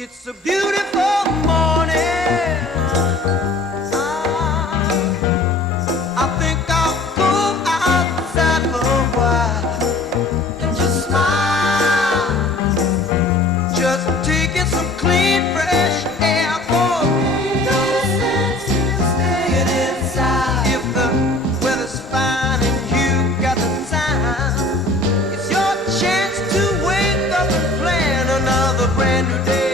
It's a beautiful morning. I think I'll go outside for a while and just smile. Just taking some clean, fresh air for no sense in staying inside. If the weather's fine and you got the time, it's your chance to wake up and plan another brand new day.